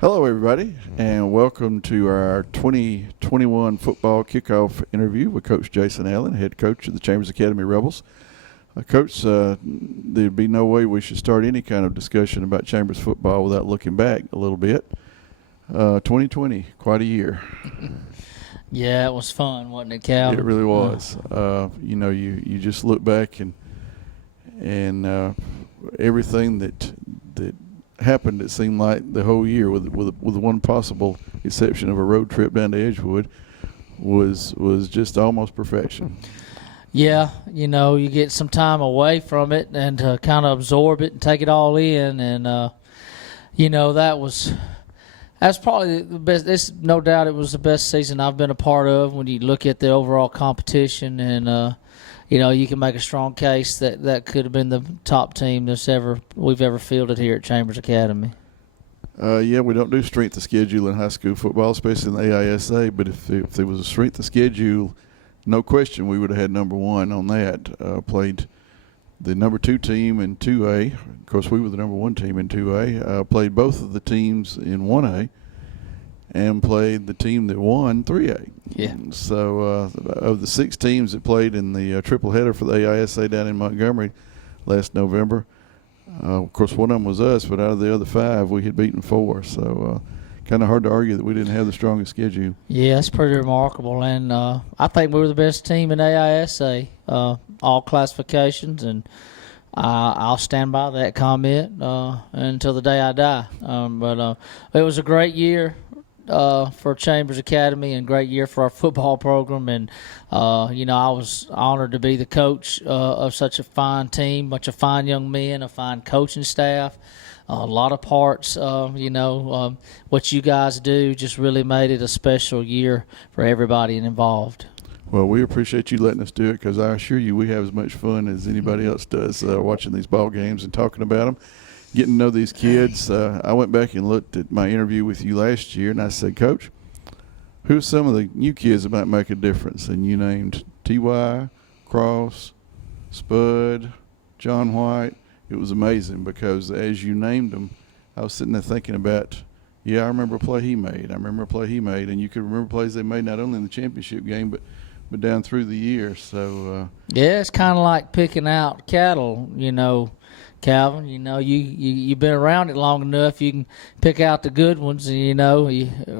Hello, everybody, and welcome to our 2021 football kickoff interview with Coach Jason Allen, head coach of the Chambers Academy Rebels. Coach, there'd be no way we should start any kind of discussion about Chambers football without looking back a little bit. 2020, quite a year. Yeah, it was fun, wasn't it, Cal? It really was. You just look back and everything that happened, it seemed like the whole year, with one possible exception of a road trip down to Edgewood, was just almost perfection. Yeah, you get some time away from it and to kind of absorb it and take it all in, and that's probably the best. It's no doubt it was the best season I've been a part of. When you look at the overall competition, and you can make a strong case that could have been the top team we've ever fielded here at Chambers Academy. Yeah, we don't do strength of schedule in high school football, especially in the AISA. But if there was a strength of schedule, no question we would have had number one on that. Played the number 2 team in 2A. Of course, we were the number 1 team in 2A. Played both of the teams in 1A. And played the team that won 3A. Yeah. So of the 6 teams that played in the triple header for the AISA down in Montgomery last November, of course one of them was us, but out of the other 5, we had beaten 4. So kind of hard to argue that we didn't have the strongest schedule. Yeah, that's pretty remarkable. And I think we were the best team in AISA, all classifications, and I'll stand by that comment until the day I die. But it was a great year for Chambers Academy, and great year for our football program. And I was honored to be the coach of such a fine team, bunch of fine young men, a fine coaching staff, a lot of parts. What you guys do just really made it a special year for everybody involved. Well, we appreciate you letting us do it, because I assure you we have as much fun as anybody else does watching these ball games and talking about them. Getting to know these kids. I went back and looked at my interview with you last year, and I said, Coach, who's some of the new kids that might make a difference? And you named T.Y., Cross, Spud, John White. It was amazing, because as you named them, I was sitting there thinking about, I remember a play he made. And you could remember plays they made not only in the championship game, but down through the year. So yeah, it's kind of like picking out cattle, Calvin. You've been around it long enough. You can pick out the good ones. And,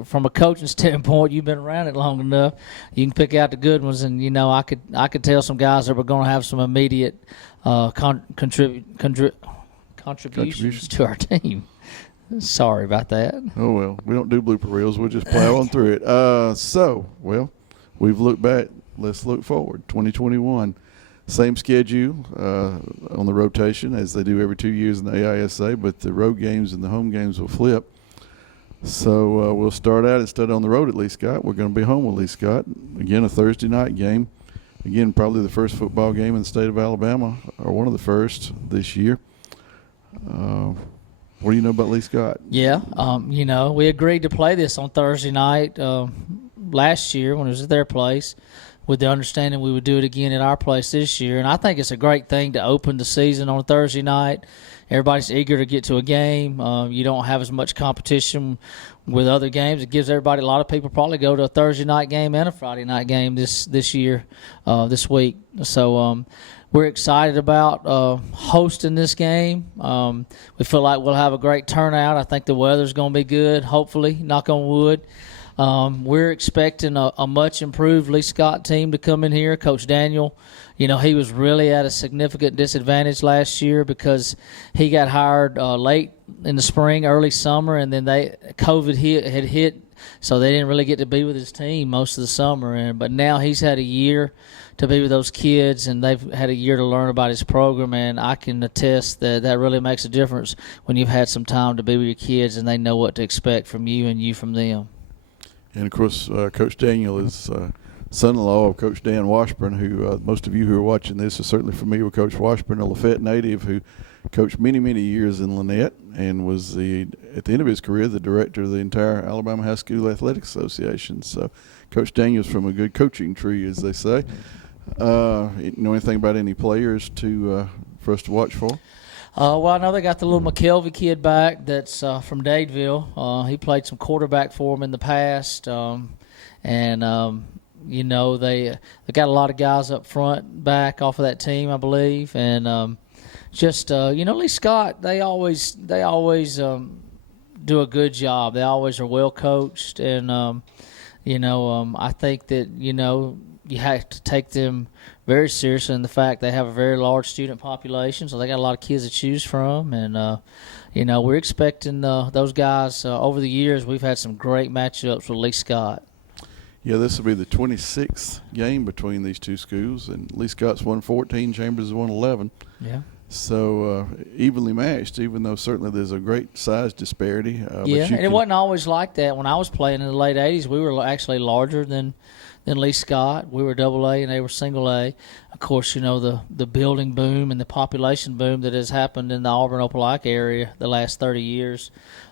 from a coaching standpoint, you've been around it long enough. You can pick out the good ones. And I could tell some guys that were going to have some immediate contributions to our team. Sorry about that. Oh well, we don't do blooper reels. We'll just plow on through it. We've looked back. Let's look forward. 2021. Same schedule on the rotation as they do every 2 years in the AISA, but the road games and the home games will flip. So we'll start out instead on the road at Lee Scott. We're going to be home with Lee Scott. Again, a Thursday night game. Again, probably the first football game in the state of Alabama, or one of the first this year. What do you know about Lee Scott? Yeah, we agreed to play this on Thursday night last year when it was at their place, with the understanding we would do it again at our place this year. And I think it's a great thing to open the season on a Thursday night. Everybody's eager to get to a game. You don't have as much competition with other games. It gives everybody, a lot of people probably go to a Thursday night game and a Friday night game this year, this week. So we're excited about hosting this game. We feel like we'll have a great turnout. I think the weather's going to be good, hopefully, knock on wood. We're expecting a much improved Lee Scott team to come in here. Coach Daniel, he was really at a significant disadvantage last year because he got hired late in the spring, early summer, and then COVID had hit, so they didn't really get to be with his team most of the summer. But now he's had a year to be with those kids, and they've had a year to learn about his program, and I can attest that really makes a difference when you've had some time to be with your kids and they know what to expect from you and you from them. And, of course, Coach Daniel is son-in-law of Coach Dan Washburn, who most of you who are watching this are certainly familiar with Coach Washburn, a Lafayette native who coached many, many years in Lynette and was, at the end of his career, the director of the entire Alabama High School Athletic Association. So Coach Daniel's from a good coaching tree, as they say. You know anything about any players for us to watch for? Well, I know they got the little McKelvey kid back that's from Dadeville. He played some quarterback for them in the past. You know, they got a lot of guys up front back off of that team, I believe. And you know, Lee Scott, they always do a good job. They always are well coached. And, you know, I think that, you know, you have to take them very seriously in the fact they have a very large student population, so they got a lot of kids to choose from. And, you know, we're expecting those guys. Over the years, we've had some great matchups with Lee Scott. Yeah, this will be the 26th game between these two schools, and Lee Scott's won 14, Chambers has won 11. Yeah. So evenly matched, even though certainly there's a great size disparity. Yeah, and it wasn't always like that. When I was playing in the late 80s, we were actually larger than Lee Scott. We were AA and they were single A. Of course, you know, the building boom and the population boom that has happened in the Auburn-Opelika area the last 30 years,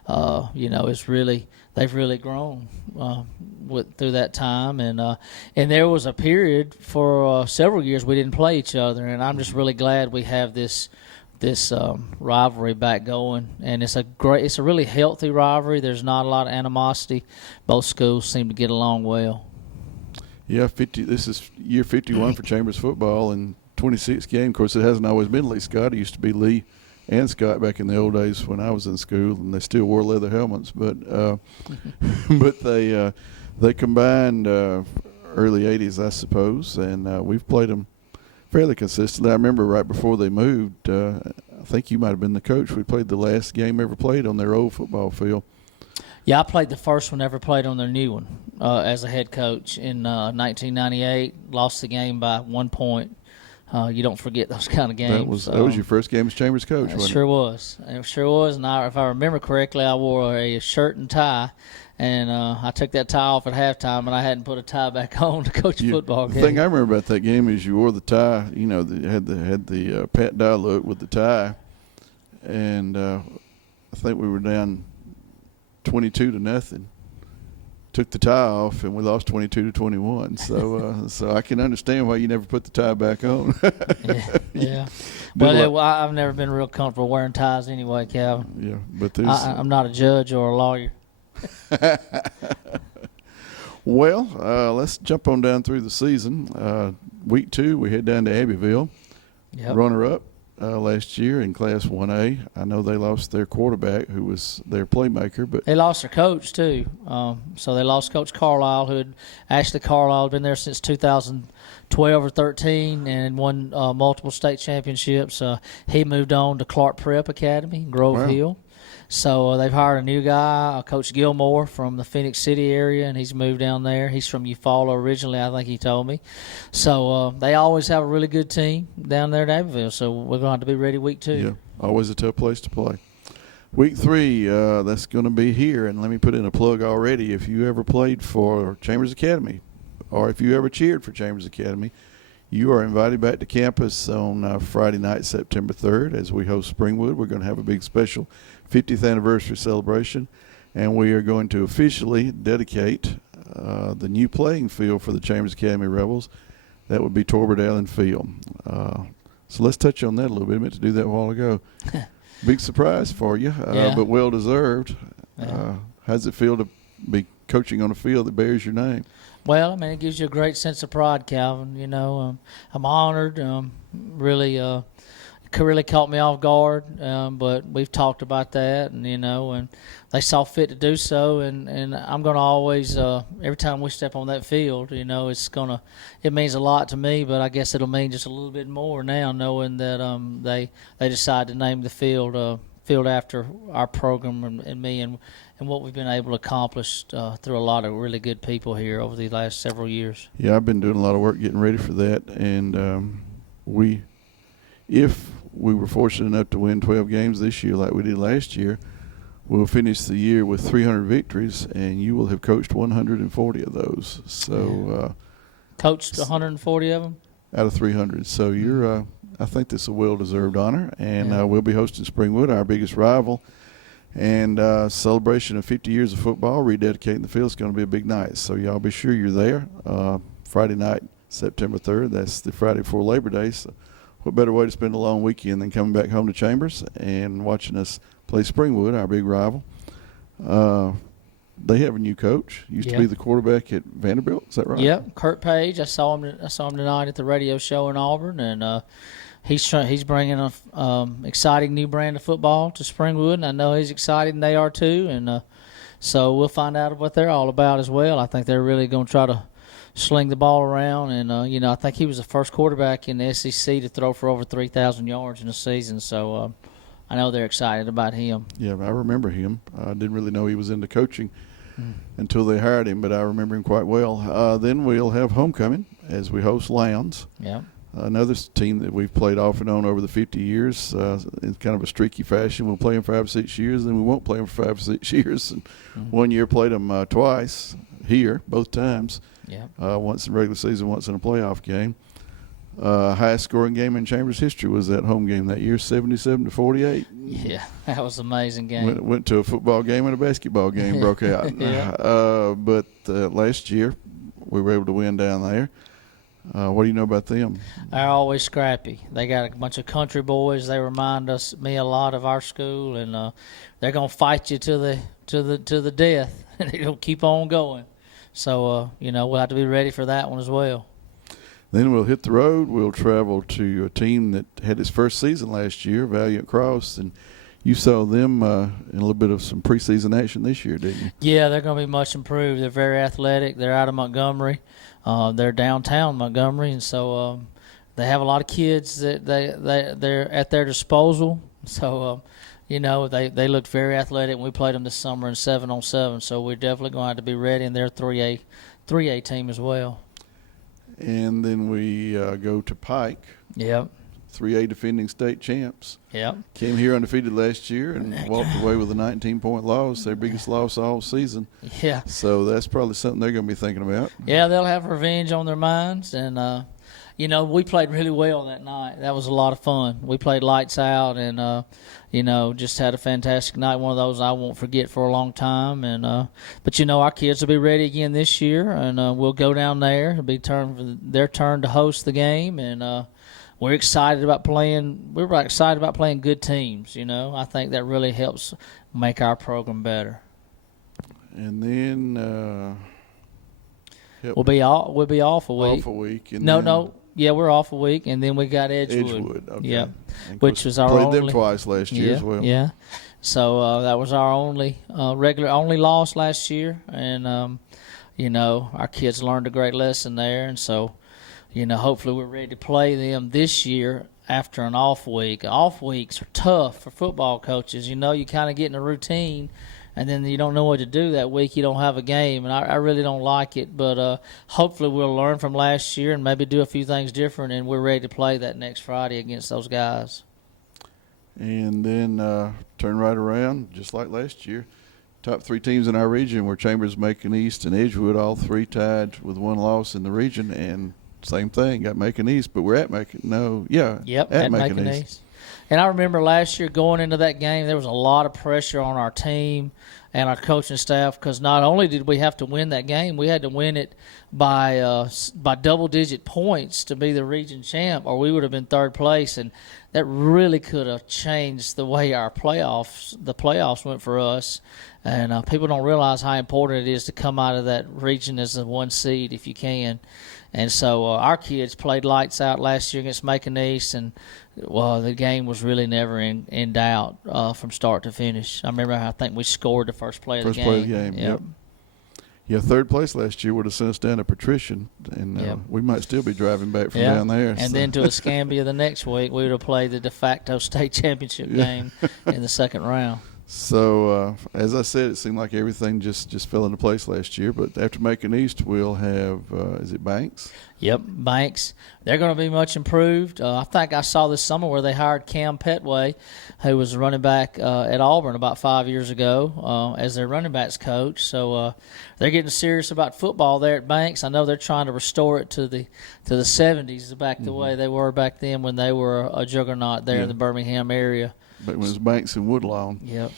you know, they've really grown through that time. And there was a period for several years we didn't play each other, and I'm just really glad we have this rivalry back going. And it's a really healthy rivalry. There's not a lot of animosity. Both schools seem to get along well. Yeah, this is year 51 for Chambers football, and 26th game. Of course, it hasn't always been Lee Scott. It used to be Lee and Scott back in the old days when I was in school, and they still wore leather helmets. But but they combined early 80s, I suppose, and we've played them fairly consistently. I remember right before they moved, I think you might have been the coach. We played the last game ever played on their old football field. Yeah, I played the first one ever played on their new one as a head coach in 1998. Lost the game by 1 point. You don't forget those kind of games. That was your first game as Chambers coach, wasn't it? Sure was. It sure was. And if I remember correctly, I wore a shirt and tie, and I took that tie off at halftime, and I hadn't put a tie back on to coach a football game. The thing I remember about that game is you wore the tie. You know, had the Pat Dye look with the tie, and I think we were down 22-0. Took the tie off, and we lost 22-21. So, so I can understand why you never put the tie back on. Yeah. Well, I've never been real comfortable wearing ties anyway, Calvin. Yeah, but I'm not a judge or a lawyer. Well, let's jump on down through the season. Week 2, we head down to Abbeville. Yep. Runner-up last year in Class 1A. I know they lost their quarterback, who was their playmaker, but they lost their coach too. So they lost Coach Carlisle, who had been there since 2012 or 13 and won multiple state championships. He moved on to Clark Prep Academy in Grove Hill. So they've hired a new guy, Coach Gilmore from the Phoenix City area, and he's moved down there. He's from Eufaula originally, I think he told me. So they always have a really good team down there at Abbeville, so we're going to have to be ready week 2. Yeah, always a tough place to play. Week 3, that's going to be here, and let me put in a plug already. If you ever played for Chambers Academy or if you ever cheered for Chambers Academy, you are invited back to campus on Friday night, September 3rd, as we host Springwood. We're going to have a big special 50th anniversary celebration, and we are going to officially dedicate the new playing field for the Chambers Academy Rebels. That would be Torbert Allen Field. So let's touch on that a little bit. I meant to do that a while ago. Big surprise for you, but well-deserved. Yeah. How does it feel to be coaching on a field that bears your name? Well, I mean, it gives you a great sense of pride, Calvin. You know, I'm honored. Really caught me off guard, but we've talked about that, and you know, and they saw fit to do so. And I'm going to always, every time we step on that field, you know, it means a lot to me. But I guess it'll mean just a little bit more now, knowing that they decided to name the field after our program and me and what we've been able to accomplish through a lot of really good people here over the last several years. Yeah, I've been doing a lot of work getting ready for that, and if we were fortunate enough to win 12 games this year like we did last year, we'll finish the year with 300 victories, and you will have coached 140 of those. So, coached 140 of them out of 300. So you're, I think this is a well-deserved honor, and we'll be hosting Springwood, our biggest rival. And celebration of 50 years of football, rededicating the field is going to be a big night. So y'all be sure you're there. Friday night, September 3rd. That's the Friday before Labor Day. So what better way to spend a long weekend than coming back home to Chambers and watching us play Springwood, our big rival. They have a new coach. Used to be the quarterback at Vanderbilt. Is that right? Yep, Kurt Page. I saw him tonight at the radio show in Auburn, and he's bringing a exciting new brand of football to Springwood, and I know he's excited, and they are too. And so we'll find out what they're all about as well. I think they're really going to try to sling the ball around, and I think he was the first quarterback in the SEC to throw for over 3,000 yards in a season. So I know they're excited about him. Yeah, I remember him. I didn't really know he was into coaching until they hired him, but I remember him quite well. Then we'll have homecoming as we host Lowndes. Yeah. Another team that we've played off and on over the 50 years in kind of a streaky fashion. We'll play them 5 or 6 years, then we won't play them for 5 or 6 years. And one year played them twice here, both times. Yeah. Once in regular season, once in a playoff game. Highest scoring game in Chambers history was that home game that year, 77-48. Yeah, that was an amazing game. Went to a football game and a basketball game broke out. Yeah. But last year we were able to win down there. What do you know about them? They're always scrappy. They got a bunch of country boys. They remind me a lot of our school, and they're gonna fight you to the death, and they're gonna keep on going. So we'll have to be ready for that one as well. Then we'll hit the road. We'll travel to a team that had its first season last year, Valiant Cross, and you saw them in a little bit of some preseason action this year, didn't you? Yeah, they're going to be much improved. They're very athletic. They're out of Montgomery. They're downtown Montgomery, and so they have a lot of kids that they're at their disposal. So they looked very athletic. And we played them this summer in 7-on-7, so we're definitely going to have to be ready. And they're a 3A team as well. And then we go to Pike. Yep. 3A defending state champs. Yep. Came here undefeated last year and walked away with a 19-point loss, their biggest loss all season. Yeah. So that's probably something they're going to be thinking about. Yeah, they'll have revenge on their minds. And, we played really well that night. That was a lot of fun. We played lights out and, just had a fantastic night, one of those I won't forget for a long time. And but, our kids will be ready again this year, and we'll go down there. It'll be their turn to host the game, and we're excited about playing. We're excited about playing good teams. I think that really helps make our program better. And then we'll be off a week. Off a week. And No. Yeah, we're off a week, and then we got Edgewood. Edgewood, okay. Yeah, which was our played only. Them twice last year as well. Yeah, so that was our only only loss last year, and our kids learned a great lesson there, and so hopefully we're ready to play them this year after an off week. Off weeks are tough for football coaches. You kind of get in a routine, and then you don't know what to do that week. You don't have a game, and I really don't like it. But hopefully we'll learn from last year and maybe do a few things different, and we're ready to play that next Friday against those guys. And then turn right around, just like last year. Top 3 teams in our region were Chambers, Macon East, and Edgewood, all 3 tied with 1 loss in the region. And same thing, got Macon East, but we're at Macon. Yep, at Macon East. And I remember last year going into that game, there was a lot of pressure on our team and our coaching staff because not only did we have to win that game, we had to win it by double-digit points to be the region champ, or we would have been 3rd place, and that really could have changed the way the playoffs went for us. And people don't realize how important it is to come out of that region as the 1 seed if you can. And so our kids played lights out last year against Macon East, and the game was really never in doubt from start to finish. I think we scored the first play of the game. First play of the game, yep. Yeah, 3rd place last year would have sent us down to Patrician, and we might still be driving back from down there. And then to Escambia the next week, we would have played the de facto state championship game in the 2nd round. So, as I said, it seemed like everything just fell into place last year. But after Macon East, we'll have, is it Banks? Yep, Banks. They're going to be much improved. I think I saw this summer where they hired Cam Petway, who was running back at Auburn about 5 years ago, as their running backs coach. So they're getting serious about football there at Banks. I know they're trying to restore it to the 70s, back the way they were back then when they were a juggernaut there in the Birmingham area. But when it was Banks and Woodlawn. Yep.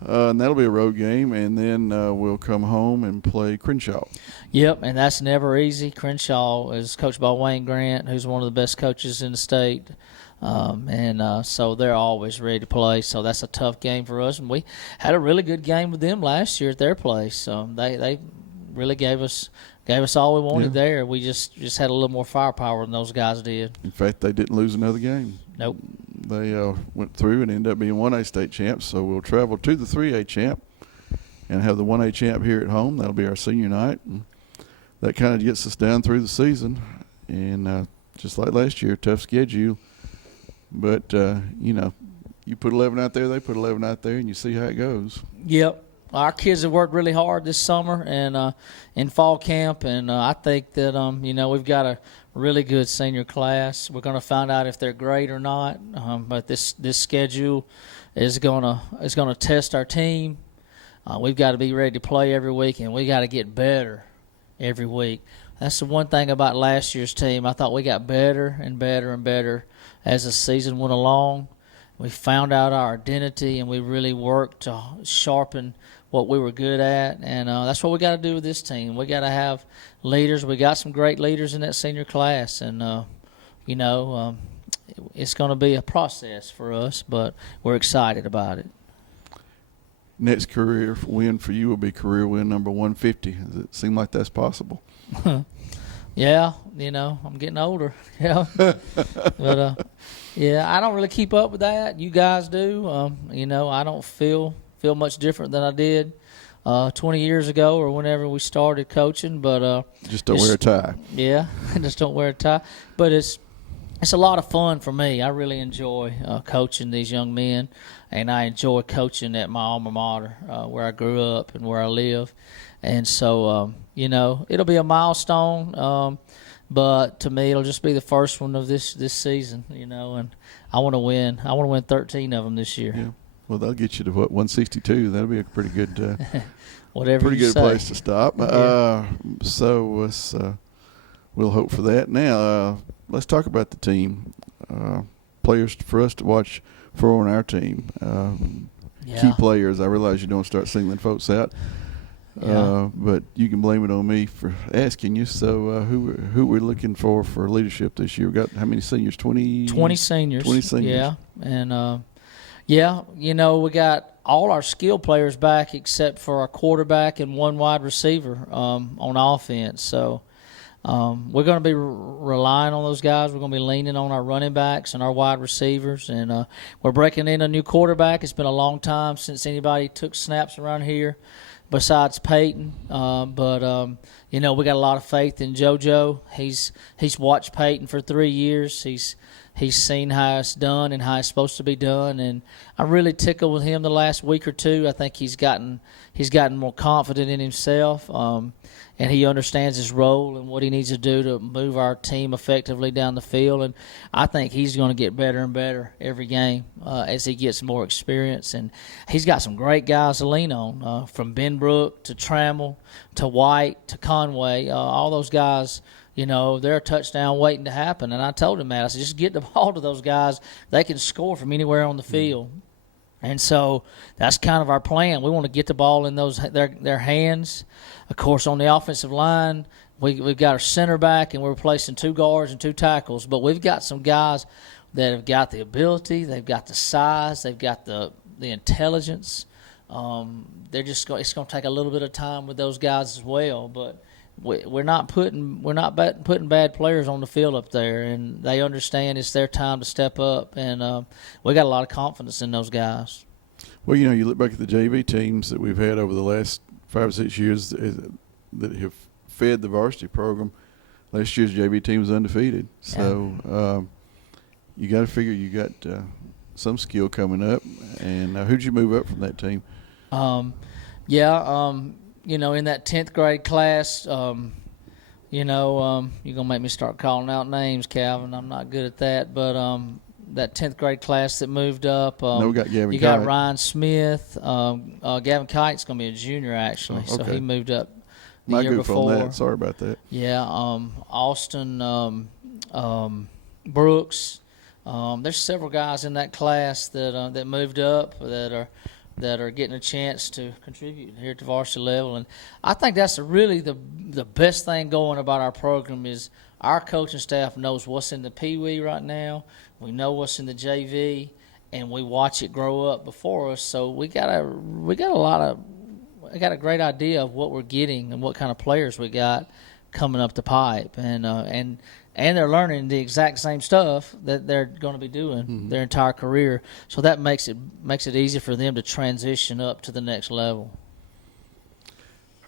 And that'll be a road game, and then we'll come home and play Crenshaw. Yep, and that's never easy. Crenshaw is coached by Wayne Grant, who's one of the best coaches in the state. So they're always ready to play. So that's a tough game for us. And we had a really good game with them last year at their place. So they really gave us all we wanted there. We just had a little more firepower than those guys did. In fact, they didn't lose another game. Nope. They went through and ended up being 1A state champs. So we'll travel to the 3A champ and have the 1A champ here at home. That'll be our senior night. And that kind of gets us down through the season. And just like last year, tough schedule. But, you put 11 out there, they put 11 out there, and you see how it goes. Yep. Our kids have worked really hard this summer and in fall camp, and I think that, we've got a really good senior class. We're going to find out if they're great or not, but this schedule is going to test our team. We've got to be ready to play every week, and we got to get better every week. That's the one thing about last year's team. I thought we got better and better and better as the season went along. We found out our identity, and we really worked to sharpen what we were good at, and that's what we got to do with this team. We got to have leaders. We got some great leaders in that senior class, and it's going to be a process for us, but we're excited about it. Next career win for you will be career win number 150. Does it seem like that's possible? Yeah, I'm getting older. Yeah, but I don't really keep up with that. You guys do. I don't feel much different than I did 20 years ago or whenever we started coaching. But just don't wear a tie. Yeah, just don't wear a tie. But it's a lot of fun for me. I really enjoy coaching these young men, and I enjoy coaching at my alma mater where I grew up and where I live. And so, it'll be a milestone, but to me it'll just be the first one of this season, and I want to win. I want to win 13 of them this year. Yeah. Well, they'll get you to, 162? That'll be a pretty good whatever pretty you good say. place to stop. Yeah. So we'll hope for that. Now, let's talk about the team. Players for us to watch for on our team. Key players. I realize you don't start singling folks out. But you can blame it on me for asking you. So who we're looking for leadership this year? We got how many seniors? 20 seniors. 20 seniors. Yeah. And, we got all our skill players back except for our quarterback and one wide receiver on offense. So we're going to be relying on those guys. We're going to be leaning on our running backs and our wide receivers. And we're breaking in a new quarterback. It's been a long time since anybody took snaps around here besides Peyton. We got a lot of faith in JoJo. He's watched Peyton for 3 years. He's seen how it's done and how it's supposed to be done, and I'm really tickled with him the last week or two. I think he's gotten more confident in himself, and he understands his role and what he needs to do to move our team effectively down the field. And I think he's going to get better and better every game as he gets more experience. And he's got some great guys to lean on, from Benbrook to Trammell to White to Conway. All those guys, they're a touchdown waiting to happen. And I told him that. I said, just get the ball to those guys. They can score from anywhere on the field. And so that's kind of our plan. We want to get the ball in their hands. Of course, on the offensive line, we've got our center back, and we're replacing 2 guards and 2 tackles. But we've got some guys that have got the ability, they've got the size, they've got the intelligence. It's going to take a little bit of time with those guys as well. But we're not putting bad players on the field up there, and they understand it's their time to step up, and we got a lot of confidence in those guys. Well, you look back at the JV teams that we've had over the last 5 or 6 years that have fed the varsity program. Last year's JV team was undefeated, so you got to figure you got some skill coming up. And who'd you move up from that team? In that 10th grade class, you're going to make me start calling out names, Calvin. I'm not good at that. But that 10th grade class that moved up, we got Gavin you Kite. got Ryan Smith. Gavin Kite's going to be a junior, actually. Oh, okay. So he moved up the My year goof before. on that. Sorry about that. Yeah, Austin Brooks. There's several guys in that class that moved up that that are getting a chance to contribute here at the varsity level. And I think that's really the best thing going about our program is our coaching staff knows what's in the Pee Wee right now. We know what's in the JV, and we watch it grow up before us. So we got a great idea of what we're getting and what kind of players we got coming up the pipe, and they're learning the exact same stuff that they're going to be doing their entire career. So that makes it easy for them to transition up to the next level.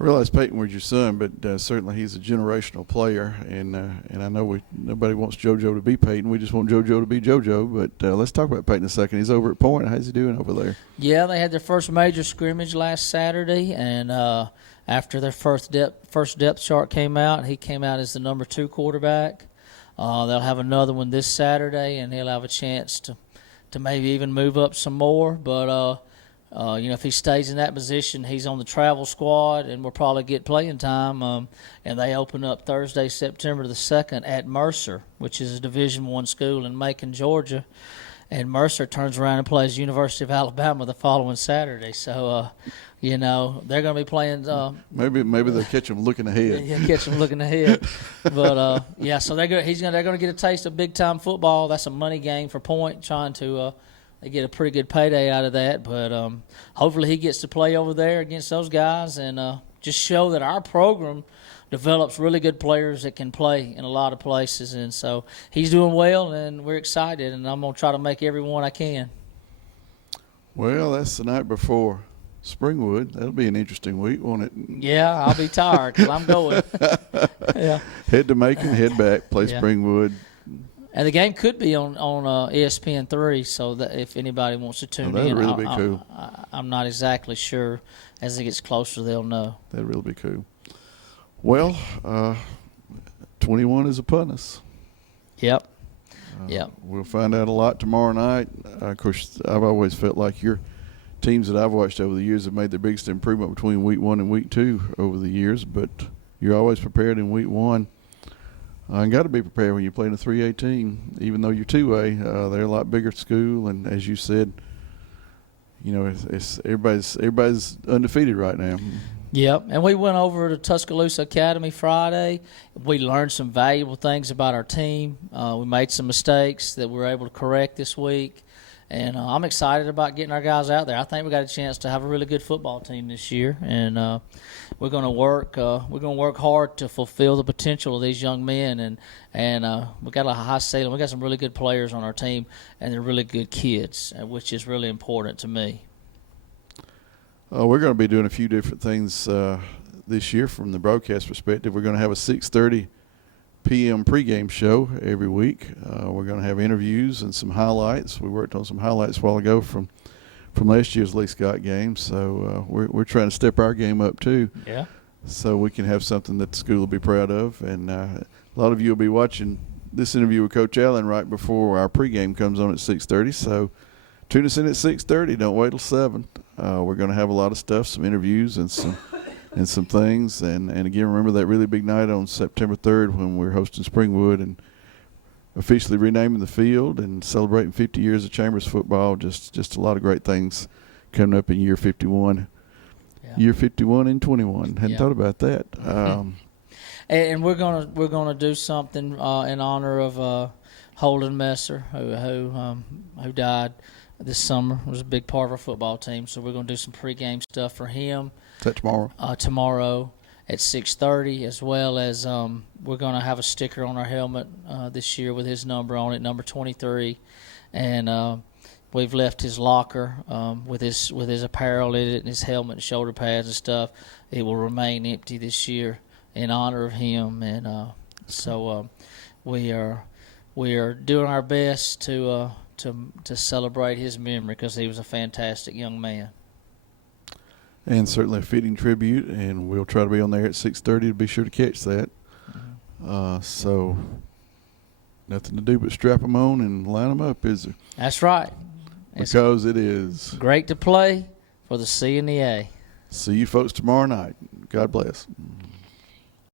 I realize Peyton was your son, but certainly he's a generational player, and I know nobody wants JoJo to be Peyton. We just want JoJo to be JoJo. But let's talk about Peyton a second. He's over at Point. How's he doing over there? Yeah, they had their first major scrimmage last Saturday, and after their first depth chart came out, he came out as the number 2 quarterback. They'll have another one this Saturday, and he'll have a chance to maybe even move up some more. But if he stays in that position, he's on the travel squad and will probably get playing time. And they open up Thursday, September the 2nd at Mercer, which is a Division I school in Macon, Georgia. And Mercer turns around and plays University of Alabama the following Saturday. So, they're going to be playing. Maybe they'll catch him looking ahead. Yeah, catch him looking ahead. But so they're going to get a taste of big time football. That's a money game for Point, trying to. They get a pretty good payday out of that, but hopefully he gets to play over there against those guys and just show that our program develops really good players that can play in a lot of places. And so he's doing well, and we're excited, and I'm going to try to make every one I can. Well, that's the night before Springwood. That'll be an interesting week, won't it? Yeah, I'll be tired because I'm going. Yeah. Head to Macon, head back, play Springwood. And the game could be on ESPN3, so that if anybody wants to tune that'd in, really be cool. I'm not exactly sure. As it gets closer, they'll know. That'd really be cool. Well, 21 is upon us. Yep. We'll find out a lot tomorrow night. Of course, I've always felt like your teams that I've watched over the years have made their biggest improvement between week 1 and week 2 over the years, but you're always prepared in week 1. And got to be prepared when you play in a 3A team, even though you're 2A. They're a lot bigger school, and as you said, it's everybody's undefeated right now. Yep, and we went over to Tuscaloosa Academy Friday. We learned some valuable things about our team. We made some mistakes that we were able to correct this week, and I'm excited about getting our guys out there. I think we got a chance to have a really good football team this year, and we're going to work. We're going to work hard to fulfill the potential of these young men, and we got a high ceiling. We got some really good players on our team, and they're really good kids, which is really important to me. We're going to be doing a few different things this year from the broadcast perspective. We're going to have a 6:30 p.m. pregame show every week. We're going to have interviews and some highlights. We worked on some highlights a while ago from last year's Lee Scott game, so we're trying to step our game up too. Yeah. So we can have something that the school will be proud of, and a lot of you will be watching this interview with Coach Allen right before our pregame comes on at 6:30. So tune us in at 6:30. Don't wait till 7. We're going to have a lot of stuff, some interviews and some things. And again, remember that really big night on September 3rd when we're hosting Springwood and officially renaming the field and celebrating 50 years of Chambers football. Just a lot of great things coming up in year 51. Yeah. Year 51 and 21. Hadn't thought about that. And we're gonna do something in honor of Holden Messer, who died this summer. Was a big part of our football team, so we're going to do some pregame stuff for him. Is that tomorrow? Tomorrow at 6:30, as well as we're going to have a sticker on our helmet this year with his number on it, number 23, and we've left his locker with his apparel in it and his helmet and shoulder pads and stuff. It will remain empty this year in honor of him, and so we are doing our best to celebrate his memory because he was a fantastic young man. And certainly a fitting tribute, and we'll try to be on there at 6:30 to be sure to catch that. Mm-hmm. So nothing to do but strap them on and line them up, is there? That's right. Because it is great to play for the C and the A. See you folks tomorrow night. God bless.